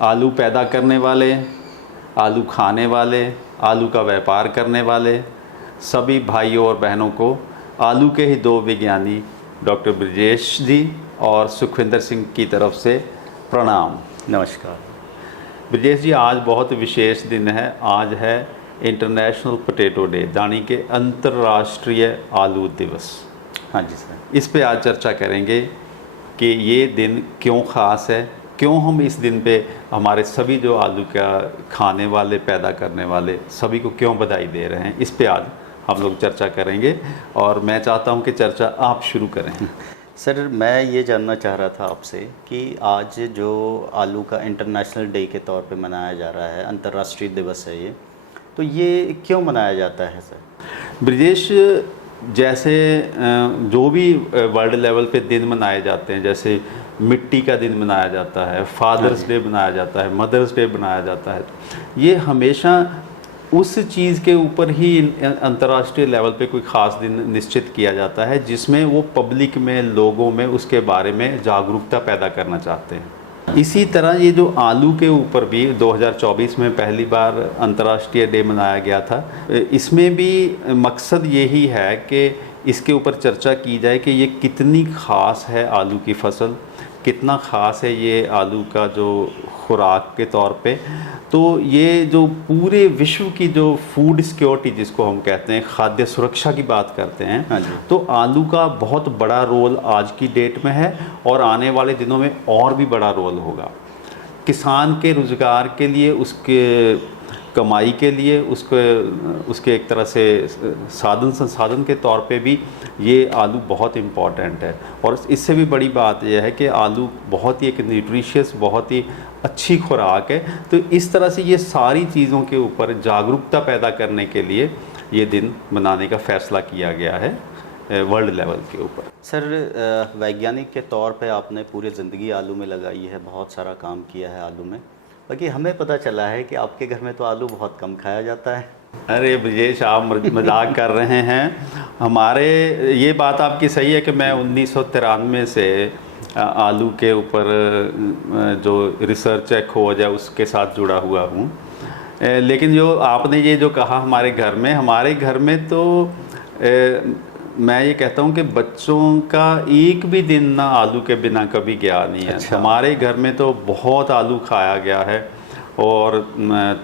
आलू पैदा करने वाले, आलू खाने वाले, आलू का व्यापार करने वाले सभी भाइयों और बहनों को आलू के ही दो विज्ञानी डॉक्टर ब्रजेश जी और सुखविंदर सिंह की तरफ से प्रणाम। नमस्कार। ब्रजेश जी, आज बहुत विशेष दिन है। आज है इंटरनेशनल पोटैटो डे, यानी कि अंतर्राष्ट्रीय आलू दिवस। हाँ जी सर। इस पे आज चर्चा करेंगे कि ये दिन क्यों ख़ास है, क्यों हम इस दिन पे हमारे सभी जो आलू का खाने वाले, पैदा करने वाले सभी को क्यों बधाई दे रहे हैं। इस पे आज हम लोग चर्चा करेंगे और मैं चाहता हूँ कि चर्चा आप शुरू करें। सर, मैं ये जानना चाह रहा था आपसे कि आज जो आलू का इंटरनेशनल डे के तौर पे मनाया जा रहा है, अंतर्राष्ट्रीय दिवस है ये, तो ये क्यों मनाया जाता है सर? ब्रजेश, जैसे जो भी वर्ल्ड लेवल पे दिन मनाए जाते हैं, जैसे मिट्टी का दिन मनाया जाता है, फादर्स डे मनाया जाता है, मदर्स डे मनाया जाता है, ये हमेशा उस चीज़ के ऊपर ही अंतर्राष्ट्रीय लेवल पे कोई ख़ास दिन निश्चित किया जाता है जिसमें वो पब्लिक में, लोगों में उसके बारे में जागरूकता पैदा करना चाहते हैं। इसी तरह ये जो आलू के ऊपर भी 2024 में पहली बार अंतर्राष्ट्रीय डे मनाया गया था। इसमें भी मकसद यही है कि इसके ऊपर चर्चा की जाए कि ये कितनी ख़ास है आलू की फसल, कितना ख़ास है ये आलू का जो खुराक के तौर पे। तो ये जो पूरे विश्व की जो फूड सिक्योरिटी जिसको हम कहते हैं, खाद्य सुरक्षा की बात करते हैं, हाँ जी। तो आलू का बहुत बड़ा रोल आज की डेट में है और आने वाले दिनों में और भी बड़ा रोल होगा। किसान के रोज़गार के लिए, उसके कमाई के लिए, उसके एक तरह से साधन संसाधन के तौर पे भी ये आलू बहुत इम्पॉर्टेंट है। और इससे भी बड़ी बात यह है कि आलू बहुत ही एक न्यूट्रिशियस, बहुत ही अच्छी खुराक है। तो इस तरह से ये सारी चीज़ों के ऊपर जागरूकता पैदा करने के लिए ये दिन मनाने का फ़ैसला किया गया है वर्ल्ड लेवल के ऊपर। सर, वैज्ञानिक के तौर पे आपने पूरी ज़िंदगी आलू में लगाई है, बहुत सारा काम किया है आलू में, बाकी हमें पता चला है कि आपके घर में तो आलू बहुत कम खाया जाता है। अरे ब्रजेश, आप मजाक कर रहे हैं। हमारे ये बात आपकी सही है कि मैं 1993 से आलू के ऊपर जो रिसर्च है, खोज है, उसके साथ जुड़ा हुआ हूँ। लेकिन जो आपने ये जो कहा हमारे घर में तो मैं ये कहता हूँ कि बच्चों का एक भी दिन ना आलू के बिना कभी गया नहीं है। अच्छा। हमारे घर में तो बहुत आलू खाया गया है और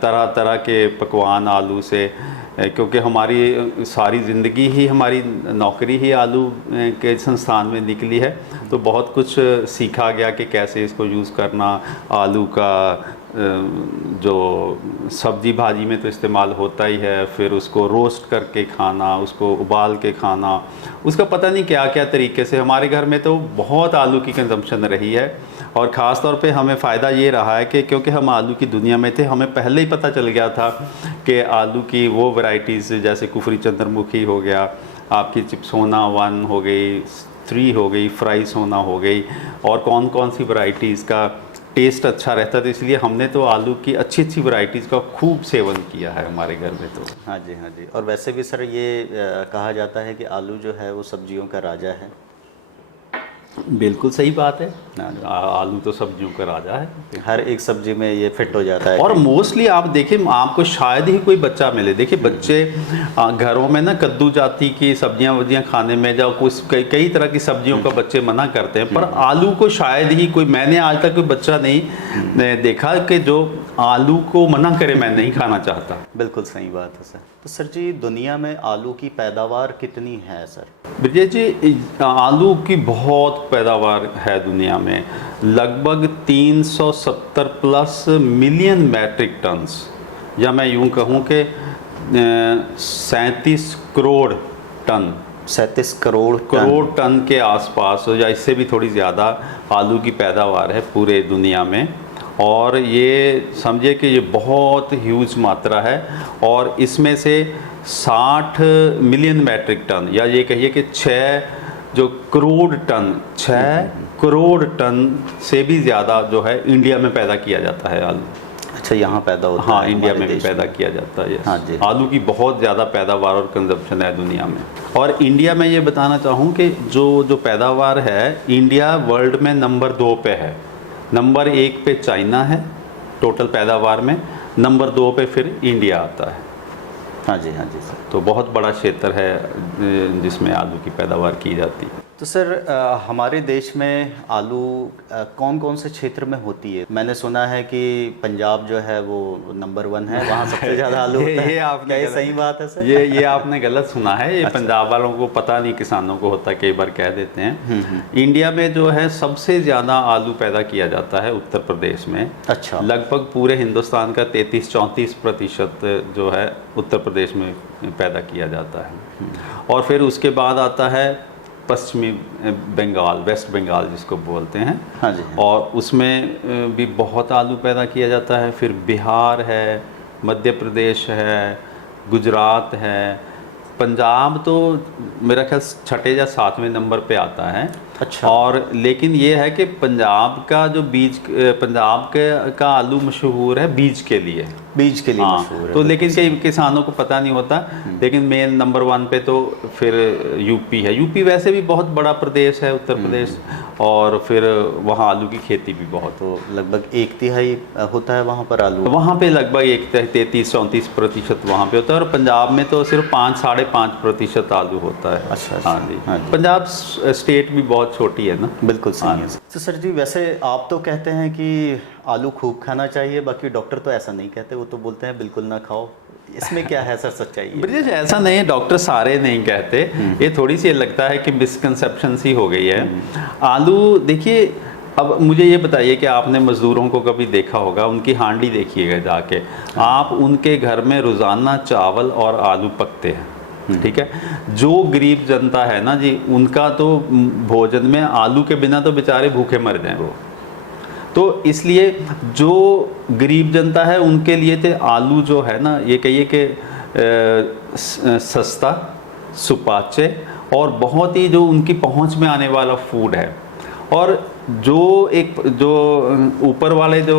तरह तरह के पकवान आलू से, क्योंकि हमारी सारी ज़िंदगी ही, हमारी नौकरी ही आलू के संस्थान में निकली है, तो बहुत कुछ सीखा गया कि कैसे इसको यूज़ करना। आलू का जो सब्जी भाजी में तो इस्तेमाल होता ही है, फिर उसको रोस्ट करके खाना, उसको उबाल के खाना, उसका पता नहीं क्या क्या तरीके से। हमारे घर में तो बहुत आलू की कंजम्पशन रही है और ख़ास तौर पे हमें फ़ायदा ये रहा है कि क्योंकि हम आलू की दुनिया में थे, हमें पहले ही पता चल गया था कि आलू की वो वैरायटीज़ जैसे कुफरी चंद्रमुखी हो गया, आपकी चिप्सोना 1 हो गई, 3 हो गई, फ्राई सोना हो गई, और कौन कौन सी वैरायटीज़ का टेस्ट अच्छा रहता था। तो इसलिए हमने तो आलू की अच्छी अच्छी वैरायटीज़ का खूब सेवन किया है हमारे घर में तो। हाँ जी, हाँ जी। और वैसे भी सर, ये कहा जाता है कि आलू जो है वो सब्जियों का राजा है। बिल्कुल सही बात है। आलू तो सब्जियों का राजा है, हर एक सब्जी में ये फिट हो जाता है। और मोस्टली आप देखिए, आपको शायद ही कोई बच्चा मिले, देखिए बच्चे घरों में ना कद्दू जाति की सब्जियां वब्जियां खाने में, या कुछ कई तरह की सब्जियों का बच्चे मना करते हैं, पर आलू को शायद ही कोई, मैंने आज तक कोई बच्चा नहीं देखा कि जो आलू को मना करे मैं नहीं खाना चाहता। बिल्कुल सही बात है सर। तो सर जी, दुनिया में आलू की पैदावार कितनी है सर? विजय जी, आलू की बहुत पैदावार है दुनिया में, लगभग 370 प्लस मिलियन मैट्रिक टन्स, या मैं यूं कहूं कि 37 करोड़ टन, 37 करोड़ टन के आसपास, या इससे भी थोड़ी ज़्यादा आलू की पैदावार है पूरे दुनिया में। और ये समझिए कि ये बहुत ह्यूज मात्रा है, और इसमें से 60 मिलियन मैट्रिक टन, या ये कहिए कि 6 करोड़ टन से भी ज़्यादा जो है इंडिया में पैदा किया जाता है आलू। अच्छा, यहाँ पैदा होता है? हाँ, इंडिया में भी पैदा किया जाता है। हाँ जी। आलू की बहुत ज़्यादा पैदावार और कंजप्शन है दुनिया में। और इंडिया में ये बताना चाहूँ कि जो पैदावार है, इंडिया वर्ल्ड में नंबर 2 पे है। नंबर 1 पे चाइना है, टोटल पैदावार में नंबर 2 पे फिर इंडिया आता है। हाँ जी सर। तो बहुत बड़ा क्षेत्र है जिसमें आलू की पैदावार की जाती है। तो सर हमारे देश में आलू कौन कौन से क्षेत्र में होती है? मैंने सुना है कि पंजाब जो है वो नंबर 1 है, वहाँ सबसे ज़्यादा आलू होता है। क्या ये सही बात है सर? ये आपने गलत सुना है। ये पंजाब वालों को पता नहीं, किसानों को होता, कई बार कह देते हैं। इंडिया में जो है सबसे ज़्यादा आलू पैदा किया जाता है उत्तर प्रदेश में। अच्छा। लगभग पूरे हिंदुस्तान का 33-34% जो है उत्तर प्रदेश में पैदा किया जाता है। और फिर उसके बाद आता है पश्चिमी बंगाल, वेस्ट बंगाल जिसको बोलते हैं। हाँ जी। और उसमें भी बहुत आलू पैदा किया जाता है। फिर बिहार है, मध्य प्रदेश है, गुजरात है, पंजाब तो मेरा ख्याल 6 या 7वें नंबर पे आता है। अच्छा। और लेकिन ये है कि पंजाब का जो बीज, पंजाब का आलू मशहूर है बीज के लिए। बीज के लिए हाँ, मशहूर है। तो लेकिन कई किसानों को पता नहीं होता। लेकिन मेन नंबर 1 पे तो फिर यूपी है। यूपी वैसे भी बहुत बड़ा प्रदेश है, उत्तर प्रदेश, और फिर वहाँ आलू की खेती भी बहुत। तो लगभग 1/3 होता है वहाँ पर आलू। वहाँ पे लगभग 33-34% वहाँ पे होता है। और पंजाब में तो सिर्फ 5-5.5% आलू होता है। अच्छा। हाँ जी। हाँ जी। पंजाब स्टेट भी बहुत छोटी है ना। बिल्कुल सही है। तो सर जी वैसे आप तो कहते हैं कि आलू खूब खाना चाहिए, बाकी डॉक्टर तो ऐसा नहीं कहते, वो तो बोलते हैं बिल्कुल ना खाओ। इसमें क्या है सर सच्चाई? ब्रिजेश, ऐसा नहीं है, डॉक्टर सारे नहीं कहते। ये थोड़ी सी लगता है कि मिसकंसेप्शन सी हो गई है। आलू देखिए, अब मुझे ये बताइए कि आपने मज़दूरों को कभी देखा होगा, उनकी हांडी देखिएगा जाके, आप उनके घर में रोज़ाना चावल और आलू पकते हैं, ठीक है। जो गरीब जनता है ना जी, उनका तो भोजन में आलू के बिना तो बेचारे भूखे मर जाएं वो। तो इसलिए जो गरीब जनता है उनके लिए तो आलू जो है ना, ये कहिए कि सस्ता, सुपाच्य और बहुत ही जो उनकी पहुंच में आने वाला फूड है। और जो ऊपर वाले जो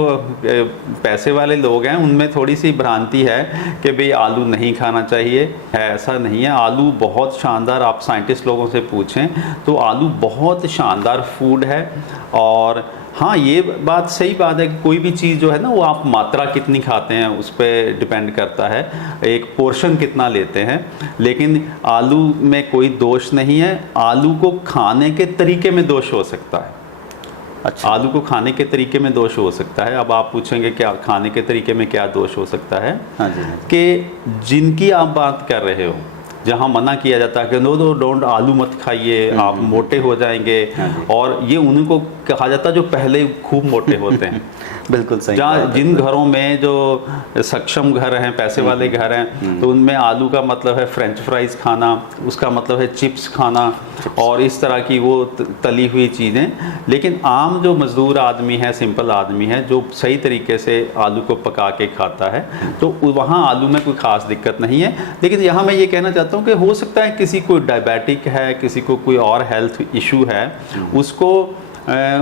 पैसे वाले लोग हैं उनमें थोड़ी सी भ्रांति है कि भाई आलू नहीं खाना चाहिए, है ऐसा नहीं है। आलू बहुत शानदार, आप साइंटिस्ट लोगों से पूछें तो आलू बहुत शानदार फूड है। और हाँ, ये बात सही बात है कि कोई भी चीज़ जो है ना, वो आप मात्रा कितनी खाते हैं उस पर डिपेंड करता है, एक पोर्शन कितना लेते हैं। लेकिन आलू में कोई दोष नहीं है। आलू को खाने के तरीके में दोष हो सकता है। अच्छा। आलू को खाने के तरीके में दोष हो सकता है। अब आप पूछेंगे क्या खाने के तरीके में क्या दोष हो सकता है? हाँ जी। कि जिनकी आप बात कर रहे हो, जहाँ मना किया जाता है कि नो डोंट आलू मत खाइए, आप मोटे हो जाएंगे। और ये उनको कहा जाता है जो पहले खूब मोटे होते हैं। बिल्कुल सही। जहाँ जिन घरों में जो सक्षम घर हैं, पैसे वाले घर हैं, तो उनमें आलू का मतलब है फ्रेंच फ्राइज खाना, उसका मतलब है चिप्स खाना और इस तरह की वो तली हुई चीज़ें। लेकिन आम जो मज़दूर आदमी है, सिंपल आदमी है, जो सही तरीके से आलू को पका के खाता है, तो वहाँ आलू में कोई ख़ास दिक्कत नहीं है। लेकिन यहाँ मैं ये कहना चाहता हूँ कि हो सकता है किसी को डायबिटिक है, किसी को कोई और हेल्थ इशू है, उसको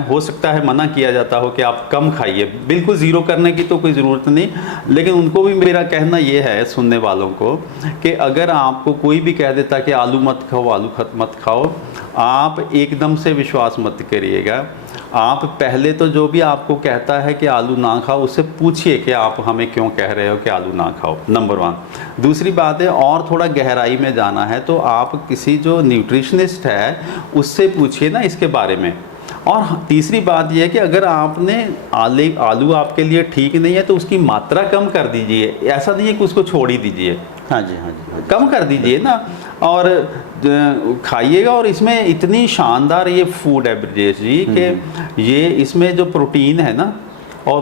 हो सकता है मना किया जाता हो कि आप कम खाइए। बिल्कुल ज़ीरो करने की तो कोई ज़रूरत नहीं। लेकिन उनको भी मेरा कहना ये है, सुनने वालों को, कि अगर आपको कोई भी कह देता कि आलू मत खाओ, आलू मत खाओ, आप एकदम से विश्वास मत करिएगा। आप पहले तो जो भी आपको कहता है कि आलू ना खाओ, उससे पूछिए कि आप हमें क्यों कह रहे हो कि आलू ना खाओ, नंबर 1। दूसरी बात है, और थोड़ा गहराई में जाना है तो आप किसी जो न्यूट्रिशनिस्ट है उससे पूछिए ना इसके बारे में। और तीसरी बात यह है कि अगर आपने आलू आपके लिए ठीक नहीं है तो उसकी मात्रा कम कर दीजिए। ऐसा नहीं है कि उसको छोड़ ही दीजिए। हाँ जी, हाँ जी, हाँ जी। कम कर दीजिए ना और खाइएगा। और इसमें इतनी शानदार ये फूड है ब्रजेश जी कि ये इसमें जो प्रोटीन है ना, और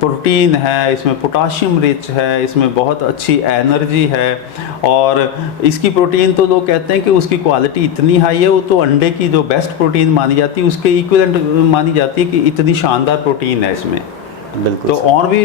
प्रोटीन है, इसमें पोटाशियम रिच है, इसमें बहुत अच्छी एनर्जी है। और इसकी प्रोटीन तो लोग कहते हैं कि उसकी क्वालिटी इतनी हाई है, वो तो अंडे की जो बेस्ट प्रोटीन मानी जाती है उसके इक्विवेलेंट मानी जाती है कि इतनी शानदार प्रोटीन है इसमें। बिल्कुल। तो और भी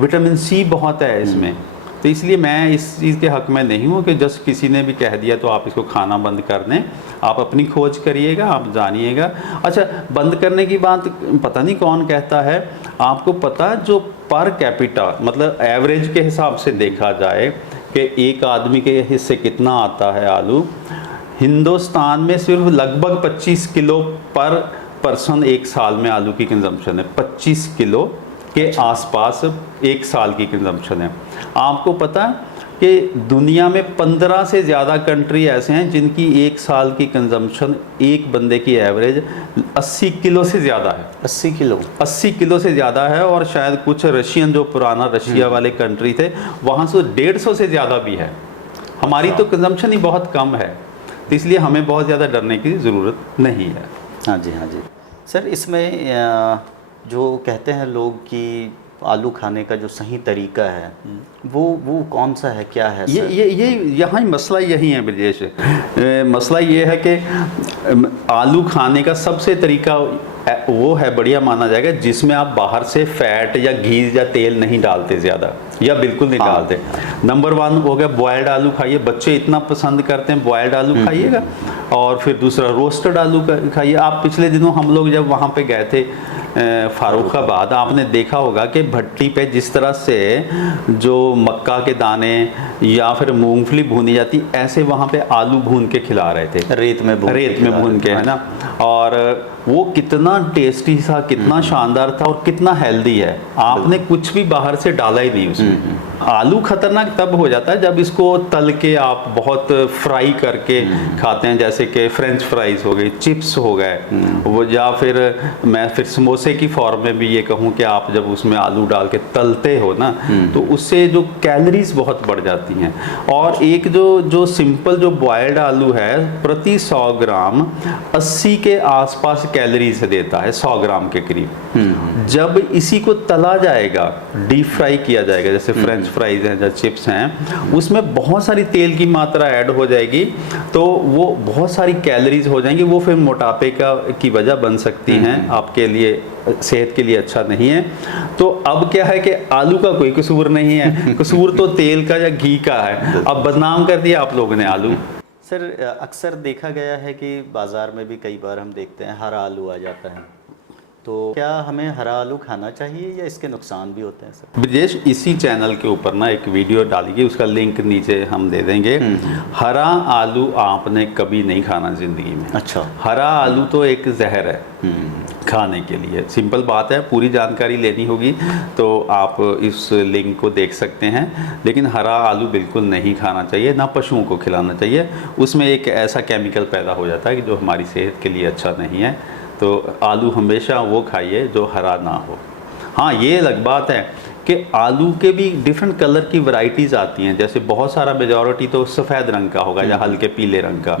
विटामिन सी बहुत है इसमें। तो इसलिए मैं इस चीज़ के हक़ में नहीं हूँ कि जस्ट किसी ने भी कह दिया तो आप इसको खाना बंद कर दें। आप अपनी खोज करिएगा, आप जानिएगा। अच्छा, बंद करने की बात पता नहीं कौन कहता है। आपको पता जो पर कैपिटा मतलब एवरेज के हिसाब से देखा जाए कि एक आदमी के हिस्से कितना आता है आलू, हिंदुस्तान में सिर्फ लगभग 25 किलो पर पर्सन एक साल में आलू की कंजम्पशन है। 25 किलो के आसपास एक साल की कंजम्पशन है। आपको पता है कि दुनिया में 15 से ज़्यादा कंट्री ऐसे हैं जिनकी एक साल की कंजम्पशन एक बंदे की एवरेज 80 किलो से ज़्यादा है। 80 किलो? 80 किलो से ज़्यादा है। और शायद कुछ रशियन, जो पुराना रशिया वाले कंट्री थे, वहाँ से 150 से ज़्यादा भी है। हमारी तो कंजम्पशन ही बहुत कम है, तो इसलिए हमें बहुत ज़्यादा डरने की ज़रूरत नहीं है। हाँ जी, हाँ जी। सर, इसमें जो कहते हैं लोग कि आलू खाने का जो सही तरीका है वो कौन सा है, क्या है सर? ये यहाँ मसला यही है ब्रजेश। मसला ये है कि आलू खाने का सबसे तरीका वो है, बढ़िया माना जाएगा, जिसमें आप बाहर से फैट या घी या तेल नहीं डालते ज़्यादा, या बिल्कुल नहीं डालते। नंबर 1 हो गया बॉयल्ड आलू खाइए, बच्चे इतना पसंद करते हैं, बॉयल्ड आलू खाइएगा। और फिर दूसरा रोस्टेड आलू खाइए। आप पिछले दिनों हम लोग जब वहाँ पे गए थे फारुखाबाद, आपने देखा होगा कि भट्टी पे जिस तरह से जो मक्का के दाने या फिर मूंगफली भूनी जाती, ऐसे वहाँ पे आलू भून के खिला रहे थे, रेत में भून के, है ना। और वो कितना टेस्टी था, कितना शानदार था और कितना हेल्दी है। आपने कुछ भी बाहर से डाला ही नहीं उसमें। आलू खतरनाक तब हो जाता है जब इसको तल के आप बहुत फ्राई करके खाते हैं, जैसे कि फ्रेंच फ्राइज हो गई, चिप्स हो गए, वो, या फिर मैं फिर समोसे की फॉर्म में भी ये कहूँ कि आप जब उसमें आलू डाल के तलते हो ना, तो उससे जो कैलोरीज बहुत बढ़ जाती हैं। और एक जो सिंपल जो बॉयल्ड आलू है, प्रति 100 ग्राम 80 के आसपास कैलोरीज देता है, 100 ग्राम के करीब। जब इसी को तला जाएगा, डीप फ्राई किया जाएगा, जैसे फ्रेंच फ्राइज हैं या चिप्स हैं, उसमें बहुत सारी तेल की मात्रा ऐड हो जाएगी, तो वो बहुत सारी कैलोरीज हो जाएंगी, वो फिर मोटापे की वजह बन सकती हैं, आपके लिए, सेहत के लिए अच्छा नहीं है। तो अब क्या है कि आलू का कोई कसूर नहीं है, कसूर तो तेल का या घी का है। अब बदनाम कर दिया आप लोगों ने आलू। सर, अक्सर देखा गया है कि बाज़ार में भी कई बार हम देखते हैं हरा आलू आ जाता है, तो क्या हमें हरा आलू खाना चाहिए या इसके नुकसान भी होते हैं सर? ब्रजेश, इसी चैनल के ऊपर ना एक वीडियो डालिए, उसका लिंक नीचे हम दे देंगे। हरा आलू आपने कभी नहीं खाना ज़िंदगी में। अच्छा। हरा आलू तो एक जहर है खाने के लिए। सिंपल बात है, पूरी जानकारी लेनी होगी तो आप इस लिंक को देख सकते हैं। लेकिन हरा आलू बिल्कुल नहीं खाना चाहिए, ना पशुओं को खिलाना चाहिए। उसमें एक ऐसा केमिकल पैदा हो जाता है कि जो हमारी सेहत के लिए अच्छा नहीं है। तो आलू हमेशा वो खाइए जो हरा ना हो। हाँ, ये अलग बात है कि आलू के भी डिफरेंट कलर की वैरायटीज़ आती हैं। जैसे बहुत सारा मेजॉरिटी तो सफ़ेद रंग का होगा या हल्के पीले रंग का।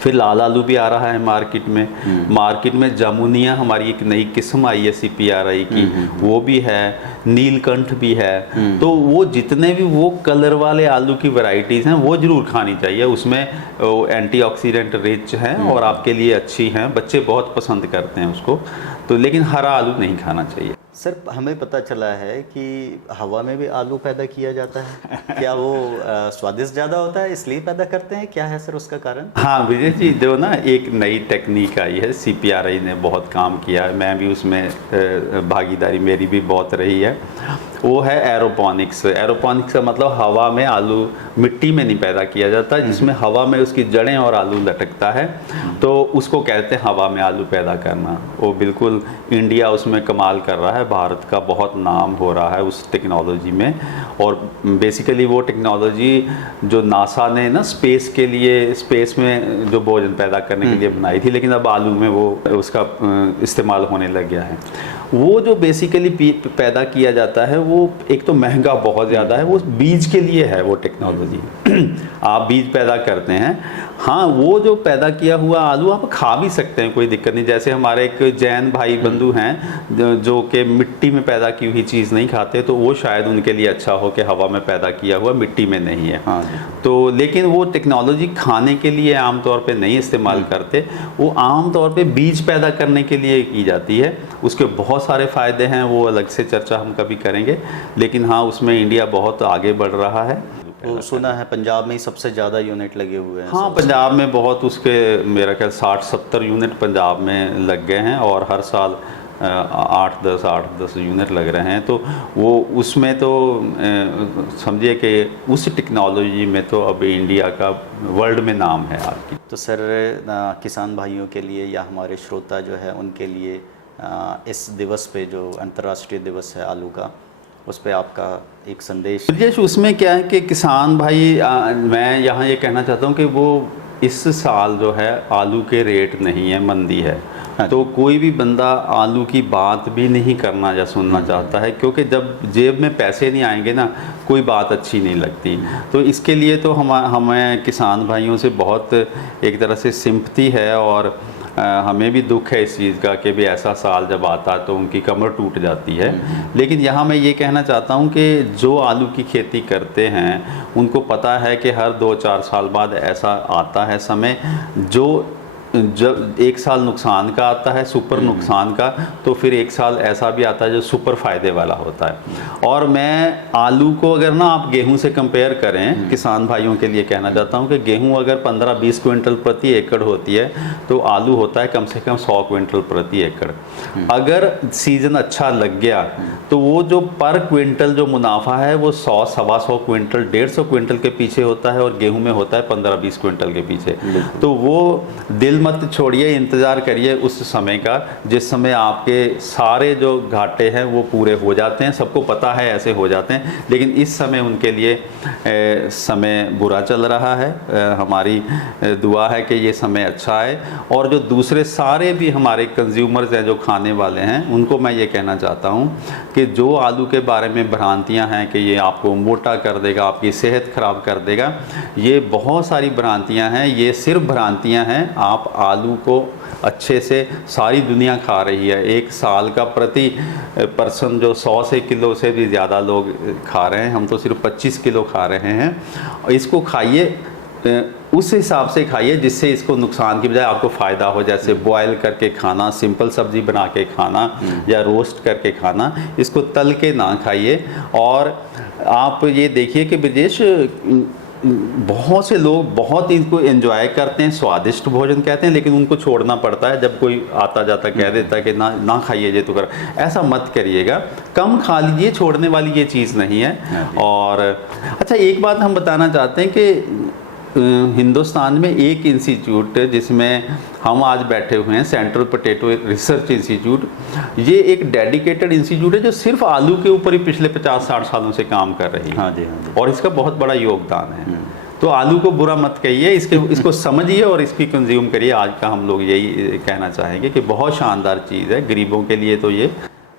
फिर लाल आलू भी आ रहा है मार्केट में। मार्केट में जामुनिया हमारी एक नई किस्म आई है CPRI की, वो भी है, नीलकंठ भी है। तो वो जितने भी वो कलर वाले आलू की वैरायटीज़ हैं वो ज़रूर खानी चाहिए। उसमें एंटीऑक्सीडेंट रिच हैं और आपके लिए अच्छी हैं, बच्चे बहुत पसंद करते हैं उसको। तो लेकिन हरा आलू नहीं खाना चाहिए। सर, हमें पता चला है कि हवा में भी आलू पैदा किया जाता है, क्या वो स्वादिष्ट ज़्यादा होता है इसलिए पैदा करते हैं, क्या है सर उसका कारण? हाँ विजय जी, जो ना एक नई टेक्निक आई है, CPRI ने बहुत काम किया है, मैं भी उसमें भागीदारी मेरी भी बहुत रही है। वो है एरोपोनिक्स। एरोपोनिक्स का मतलब हवा में आलू, मिट्टी में नहीं पैदा किया जाता, जिसमें हवा में उसकी जड़ें और आलू लटकता है, तो उसको कहते हैं हवा में आलू पैदा करना। वो बिल्कुल इंडिया उसमें कमाल कर रहा है, भारत का बहुत नाम हो रहा है उस टेक्नोलॉजी में। और बेसिकली वो टेक्नोलॉजी जो नासा ने ना स्पेस के लिए, स्पेस में जो भोजन पैदा करने के लिए बनाई थी, लेकिन अब आलू में वो उसका इस्तेमाल होने लग गया है। वो जो बेसिकली पैदा किया जाता है वो एक तो महंगा बहुत ज़्यादा है, वो बीज के लिए है वो टेक्नोलॉजी। आप बीज पैदा करते हैं, हाँ, वो जो पैदा किया हुआ आलू आप खा भी सकते हैं, कोई दिक्कत नहीं। जैसे हमारे एक जैन भाई बंधु हैं जो कि मिट्टी में पैदा की हुई चीज़ नहीं खाते, तो वो शायद उनके लिए अच्छा हो कि हवा में पैदा किया हुआ मिट्टी में नहीं है। हाँ। तो लेकिन वो टेक्नोलॉजी खाने के लिए आमतौर पे नहीं इस्तेमाल करते, वो आमतौर पे बीज पैदा करने के लिए की जाती है। उसके बहुत सारे फ़ायदे हैं, वो अलग से चर्चा हम कभी करेंगे। लेकिन हाँ, उसमें इंडिया बहुत आगे बढ़ रहा है। तो सुना है पंजाब में ही सबसे ज़्यादा यूनिट लगे हुए हैं। हाँ, पंजाब में बहुत, उसके मेरा ख्याल 60-70 यूनिट पंजाब में लग गए हैं और हर साल 8-10 यूनिट लग रहे हैं। तो वो उसमें तो समझिए कि उस टेक्नोलॉजी में तो अब इंडिया का वर्ल्ड में नाम है आपकी। तो सर, किसान भाइयों के लिए या हमारे श्रोता जो है उनके लिए इस दिवस पे जो अंतर्राष्ट्रीय दिवस है आलू का, उस पे आपका एक संदेश। ब्रजेश, उसमें क्या है कि किसान भाई, मैं यहाँ ये कहना चाहता हूँ कि वो इस साल जो है आलू के रेट नहीं है, मंदी है। हाँ। तो कोई भी बंदा आलू की बात भी नहीं करना या सुनना चाहता है, क्योंकि जब जेब में पैसे नहीं आएंगे ना, कोई बात अच्छी नहीं लगती। तो इसके लिए तो हमें किसान भाइयों से बहुत एक तरह से सिंपैथी है, और हमें भी दुख है इस चीज़ का कि भी ऐसा साल जब आता है तो उनकी कमर टूट जाती है। लेकिन यहाँ मैं ये कहना चाहता हूँ कि जो आलू की खेती करते हैं उनको पता है कि हर 2-4 साल बाद ऐसा आता है समय, जो जब एक साल नुकसान का आता है, सुपर नुकसान का, तो फिर एक साल ऐसा भी आता है जो सुपर फायदे वाला होता है। और मैं आलू को अगर ना आप गेहूं से कंपेयर करें, किसान भाइयों के लिए कहना चाहता हूं कि गेहूं अगर 15-20 क्विंटल प्रति एकड़ होती है, तो आलू होता है कम से कम 100 क्विंटल प्रति एकड़। अगर सीजन अच्छा लग गया तो वो जो पर क्विंटल जो मुनाफा है वो 100-125 क्विंटल, 150 क्विंटल के पीछे होता है, और गेहूं में होता है 15-20 क्विंटल के पीछे। तो वो दिल मत छोड़िए, इंतज़ार करिए उस समय का जिस समय आपके सारे जो घाटे हैं वो पूरे हो जाते हैं। सबको पता है ऐसे हो जाते हैं, लेकिन इस समय उनके लिए समय बुरा चल रहा है। हमारी दुआ है कि ये समय अच्छा है। और जो दूसरे सारे भी हमारे कंज्यूमर्स हैं जो खाने वाले हैं, उनको मैं ये कहना चाहता हूँ कि जो आलू के बारे में भ्रांतियाँ हैं कि ये आपको मोटा कर देगा, आपकी सेहत ख़राब कर देगा, ये बहुत सारी भ्रांतियाँ हैं। ये सिर्फ भ्रांतियाँ हैं। आप आलू को अच्छे से सारी दुनिया खा रही है। एक साल का प्रति पर्सन जो 100 से किलो से भी ज़्यादा लोग खा रहे हैं, हम तो सिर्फ 25 किलो खा रहे हैं। और इसको खाइए, उस हिसाब से खाइए जिससे इसको नुकसान की बजाय आपको फ़ायदा हो। जैसे बॉयल करके खाना, सिंपल सब्ज़ी बना के खाना, या रोस्ट करके खाना, इसको तल के ना खाइए। और आप ये देखिए कि ब्रजेश, बहुत से लोग बहुत इनको एंजॉय करते हैं, स्वादिष्ट भोजन कहते हैं, लेकिन उनको छोड़ना पड़ता है जब कोई आता जाता कह देता है कि ना खाइए ये तो कर। ऐसा मत करिएगा, कम खा लीजिए, छोड़ने वाली ये चीज़ नहीं है। और अच्छा, एक बात हम बताना चाहते हैं कि हिंदुस्तान में एक इंस्टीट्यूट जिसमें हम आज बैठे हुए हैं, सेंट्रल पोटैटो रिसर्च इंस्टीट्यूट, ये एक डेडिकेटेड इंस्टीट्यूट है जो सिर्फ आलू के ऊपर ही पिछले 50-60 सालों से काम कर रही है। हाँ जी, हाँ जी। और इसका बहुत बड़ा योगदान है। तो आलू को बुरा मत कहिए, इसको समझिए और इसकी कंज्यूम करिए। आज का हम लोग यही कहना चाहेंगे कि बहुत शानदार चीज़ है, गरीबों के लिए तो ये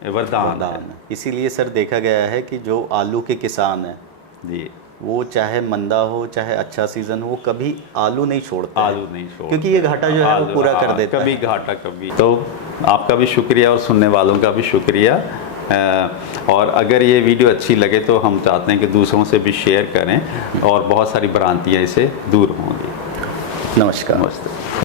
वरदान है। इसीलिए सर देखा गया है कि जो आलू के किसान हैं जी, वो चाहे मंदा हो चाहे अच्छा सीजन हो, कभी आलू नहीं छोड़ता, आलू नहीं छोड़ता, क्योंकि ये घाटा जो है वो पूरा कर देता है। कभी घाटा कभी। तो आपका भी शुक्रिया और सुनने वालों का भी शुक्रिया। और अगर ये वीडियो अच्छी लगे तो हम चाहते हैं कि दूसरों से भी शेयर करें, और बहुत सारी भ्रांतियाँ इससे दूर होंगी। नमस्कार। नमस्ते।